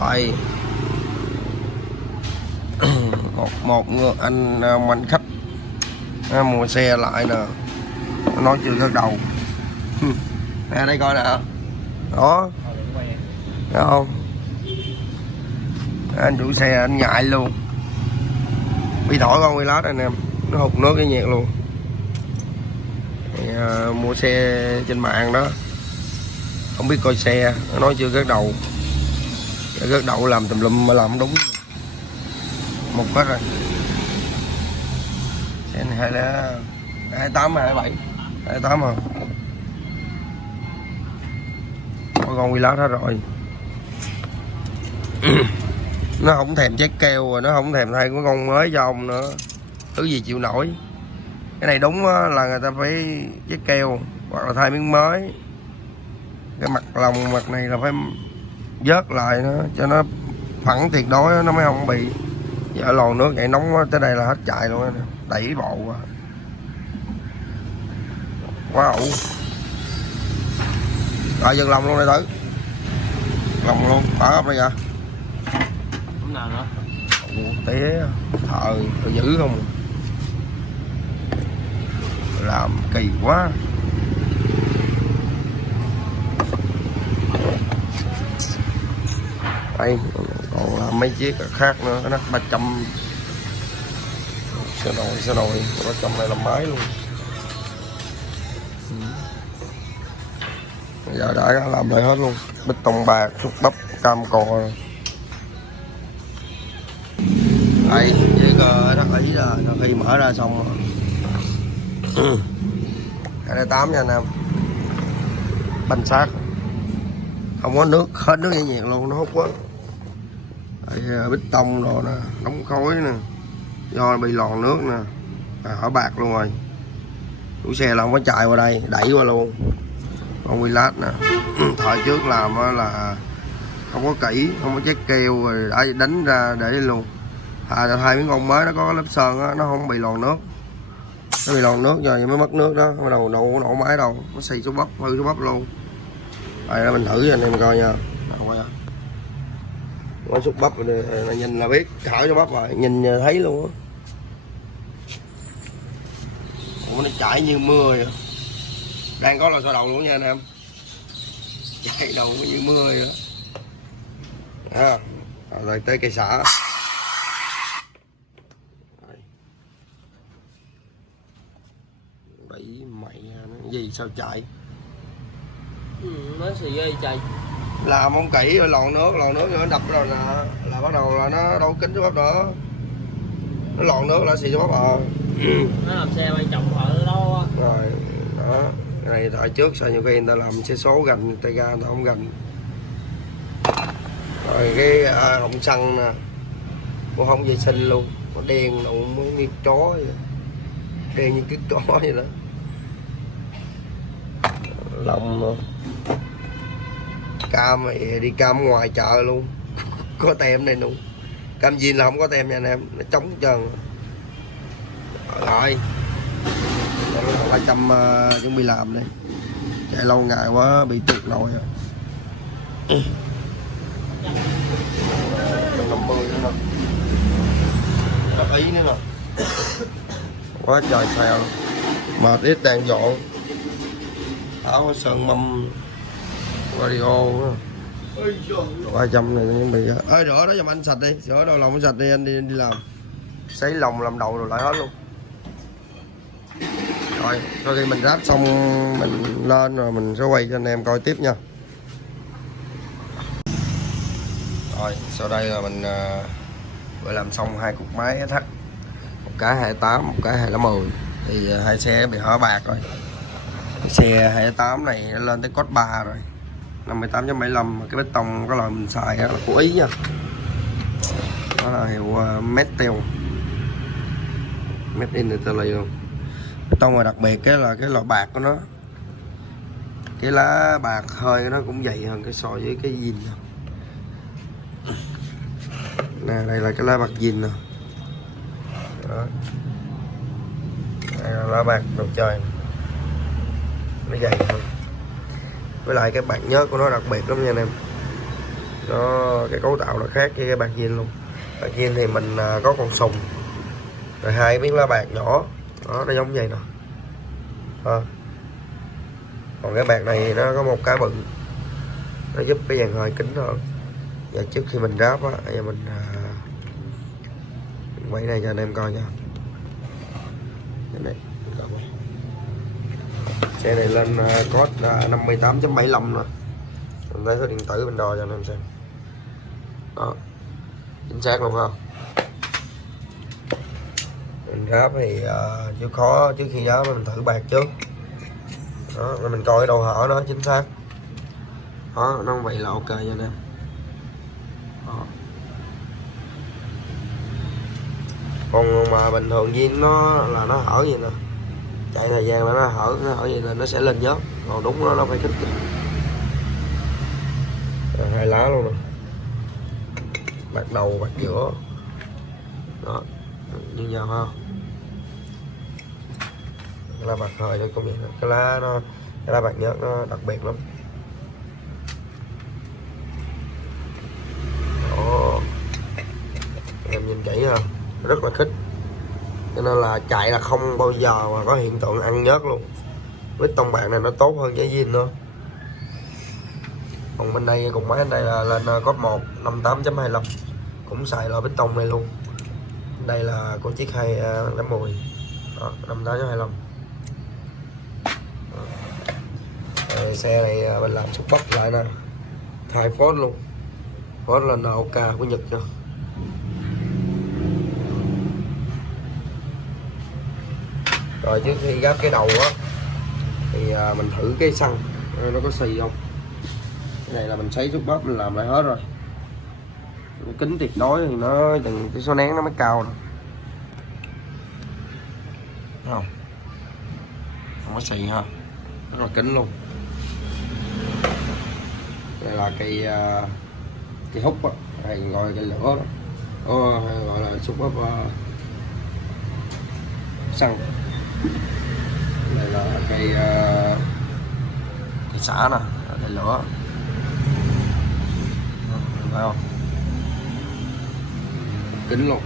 Rồi một anh khách mua xe lại nè, nói chưa gật đầu. Nè đây coi nè, đó thấy không, anh chủ xe anh ngại luôn, bị thổi con quy lát anh em, nó hụt nước cái nhiệt luôn. Mua xe trên mạng đó, không biết coi xe, nó nói chưa gật đầu. Gật đầu làm tùm lum mà làm không đúng một phát rồi. Xe này 28 hay 27, 28 rồi. Có con quy lát hết rồi. Nó không thèm check keo rồi, nó không thèm thay cái con mới cho ông nữa, thứ gì chịu nổi. Cái này đúng là người ta phải check keo hoặc là thay miếng mới. Cái mặt lòng mặt này là phải vớt lại nó cho nó phẳng tuyệt đối, nó mới không bị. Giờ lò nước vậy nóng quá, tới đây là hết chạy luôn đó. Đẩy bộ quá ẩu. Rồi dừng lòng luôn đây thử, lòng luôn mở ấp đây kìa. Lúc nào nữa Tía thợ dữ không, làm kỳ quá. Đây còn là mấy chiếc khác nữa, cái nắp 300 xe nồi 300 này làm máy luôn. Giờ đã làm lại hết luôn, bê tông bạc, xúc bắp, cam cò rồi. Đây với nó ý là khi mở ra xong rồi. 28 nha anh em, banh xác không có nước, hết nước gây nhiệt luôn, nó hút quá. Đây, bít tông rồi nè, đóng khối nè, do bị lòn nước nè, hỏi bạc luôn rồi. Chủ xe là không có chạy qua đây, đẩy qua luôn. Con quy lát nè, thời trước làm là không có kỹ, không có check keo rồi đã đánh ra để luôn. Thay miếng con mới nó có lớp sơn á, nó không bị lòn nước. Nó bị lòn nước rồi mới mất nước đó, bắt đầu nổ máy đâu, nó xì số bắp, hư số bắp luôn. Đây mình thử cho anh em coi nha. Có xúc bắp rồi, nhìn là biết thở số bắp rồi, nhìn thấy luôn á. Nó chảy như mưa vậy. Đang có là xô đầu luôn nha anh em, chạy đầu như mưa vậy đó. Rồi tới cây xả. Đẩy mày gì sao chạy. mới xì dây chạy Làm không kỹ rồi lòn nước nó đập rồi nè, là bắt đầu là nó đâu kính số bắp nữa, nó lòn nước là xì số bắp rồi. nó làm xe quan trọng ở đâu Rồi đó, cái này thời trước sao nhiều khi người ta làm xe số gành tay ga người ta không gành. Rồi cái họng xăng nè cũng không vệ sinh luôn, nó đen đụng như chó vậy, đen như cái chó vậy đó. Lòng nữa, cam thì đi cam ngoài chợ luôn có tem này luôn, cam zin là không có tem nha anh em, nó trống trơn rồi. 300 chuẩn bị làm đây, chạy lâu ngày quá bị tuột nồi rồi. 150 nữa nè, đập ý nữa nè, quá trời xèo, mệt ít đang dọn áo sơn mâm radio 300 này chuẩn bị. Ơi rửa đó giùm anh sạch đi, rửa đầu lòng sạch đi, anh đi làm sấy lòng làm đầu rồi lại hết luôn. Rồi sau khi mình ráp xong mình lên rồi mình sẽ quay cho anh em coi tiếp nha. Rồi sau đây là mình vừa làm xong hai cục máy thắt, một cái 28 một cái 210, thì hai xe bị hở bạc rồi. Xe 28 này lên tới code 3 rồi, 58.75. Cái bê tông có loại mình xài là của Ý nha, đó là hiệu Metal, Made in Italy luôn. Bê tông mà đặc biệt cái là cái loại bạc của nó, cái lá bạc hơi nó cũng dày hơn cái so với cái zin nè. Đây là cái lá bạc zin nè, đây là lá bạc đồ chơi, nó dày hơn. Với lại cái bạc nhớt của nó đặc biệt lắm nha anh em, cái cấu tạo nó khác với cái bạc zin luôn. Bạc zin thì mình có con sùng rồi 2 miếng lá bạc nhỏ đó, nó giống vậy nè. Còn cái bạc này thì nó có một cái bự, nó giúp cái dàn hơi kín hơn. Và trước khi mình ráp á, giờ mình quay này cho anh em coi nha. Đây, xe này lên code 58.75 nè. Mình thấy có điện tử mình đo cho anh em xem. Đó, chính xác luôn không? Mình ráp thì chịu khó trước khi ráp mình thử bạc trước. Đó, rồi mình coi cái đầu hở nó chính xác. Đó, nó vậy là ok cho anh em. Đó. Còn mà bình thường viên nó là nó hở vậy nè, chạy thời gian là nó hở vậy là nó sẽ lên nhớt, còn đúng nó phải thích. Rồi 2 lá luôn nè, bạc đầu bạc giữa đó như nhau ha. Cái lá bạc hơi nó cũng vậy, cái lá bạc nhớt nó đặc biệt lắm. Đó, em nhìn kỹ ha, rất là khích, cho nên là chạy là không bao giờ mà có hiện tượng ăn nhớt luôn. Vít tông bạc này nó tốt hơn giấy zin nữa. Còn bên đây cùng máy anh đây là lên code 1 58.25, cũng xài loại vít tông này luôn. Đây là của chiếc 280 đó, 58.25. Xe này mình làm xúc bắp lại nè, thay Ford luôn, Ford là NOK của Nhật nha. Rồi trước khi gắp cái đầu á thì mình thử cái xăng nó có xì không. Cái này là mình sấy xúc bắp mình làm lại hết rồi. Cái kính tuyệt đối thì nó chừng cái số nén nó mới cao nè, thấy không? Không có xì ha, rất là kính luôn. Đây là cây hút á, hay gọi là cây lửa đó, hay gọi là xúc bắp xăng. Đây là cây xả nè, cây lửa, phải không? Kính luôn.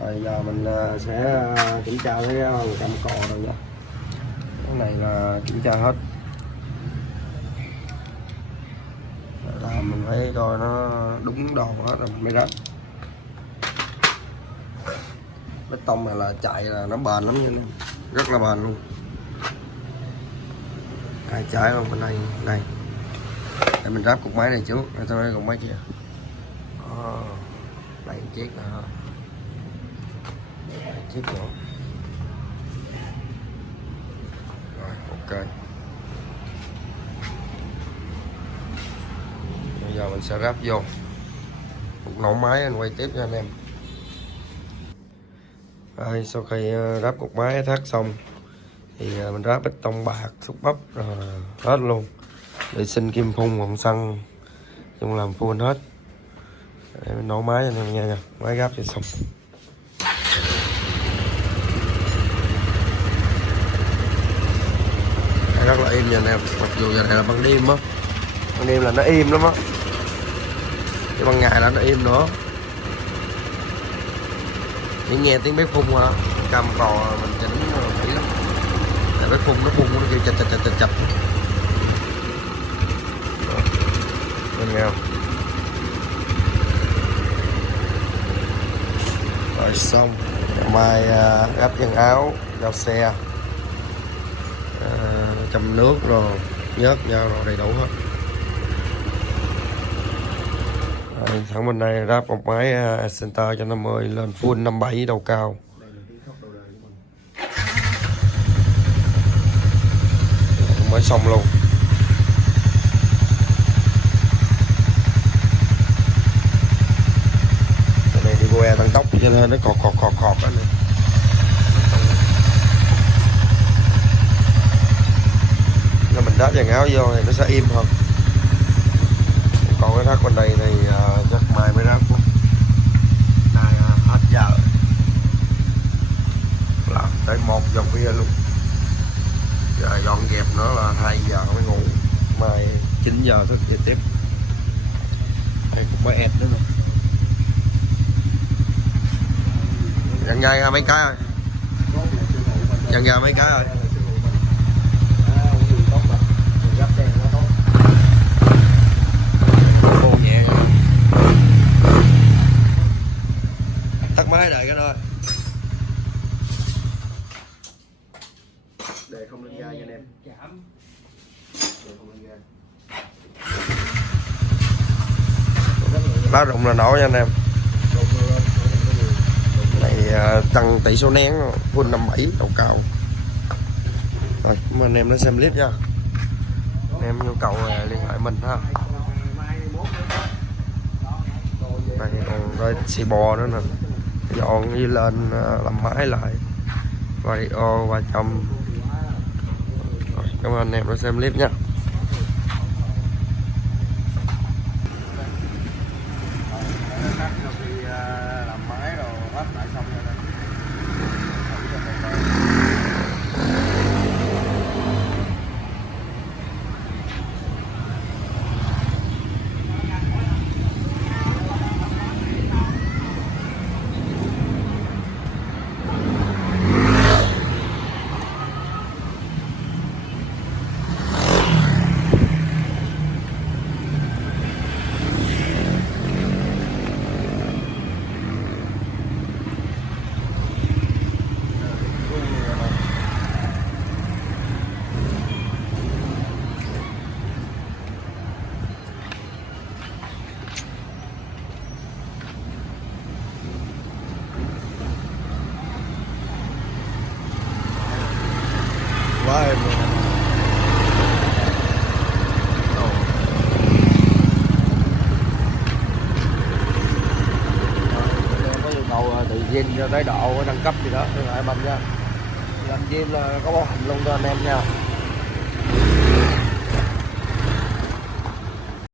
Rồi giờ mình sẽ kiểm tra cái cam cò rồi nha. Cái này là kiểm tra hết, là mình phải coi nó đúng đòn hết rồi mới ráp. Bê tông này là chạy là nó bền lắm nha, rất là bền luôn. Hai trái không bên đây, đây để mình ráp cục máy này trước, rồi sau đó cục máy kia. Đây chiếc nè, chiếc nữa. Rồi ok, bây giờ mình sẽ ráp vô một nổ máy, anh quay tiếp cho anh em. Rồi sau khi ráp cục máy thắt xong thì mình ráp bê tông bạc, xúc bắp hết luôn, vệ sinh kim phun vòng xăng, chung làm full hết. Để mình nổ máy cho anh em nghe nha, máy ráp cho xong. Rất là im nha anh em, mặc dù giờ này là ban đêm á, ban đêm là nó im lắm á, chứ ban ngày là nó im nữa. Chỉ nghe tiếng bếp phun hả, cam cò mình chỉnh kỹ lắm. Tại bếp phun nó phun nó kêu chạch chạch chạch chạch. Mình nghe không? Rồi xong, ngày mai gấp chân áo, lau xe, châm nước rồi nhớt nhau rồi đầy đủ hết. Rồi, thẳng bên đây ráp một máy center cho 50 lên full 57 đầu cao. Mới xong luôn. Cái này đi que tăng tốc cho nên nó cọt đó này. Nếu mình đáp dàn áo vô thì nó sẽ im hơn. Còn cái thắt bên đây thì chắc mai mới ráp. Hết giờ làm tới 1 giờ khuya luôn. Giờ dọn dẹp nữa là 2 giờ mới ngủ, mai 9 giờ thức dậy tiếp. Đây cũng mới ẹt nữa nè. Dần ra mấy cái rồi, dần ra mấy cái rồi. Cô nhẹ rồi. Tắt máy đợi cái thôi, để không lên ga cho anh em. Để không lên ga. Lá rụng là nổ nha anh em. Này tăng tỷ số nén full 57 độ cao. Rồi cảm ơn anh em đã xem clip nha. Anh em nhu cầu liên hệ mình ha. Đây còn rồi xì bò nữa nè, dọn đi lên làm mái lại radio 300. Cảm ơn anh em đã xem clip nha. Làm mái rồi hết lại xong rồi đó. Quá em luôn. Có yêu cầu tự nhiên cho tới độ nâng cấp gì đó thì lại mình nha. Làm gym là có bảo hành luôn cho anh em nha.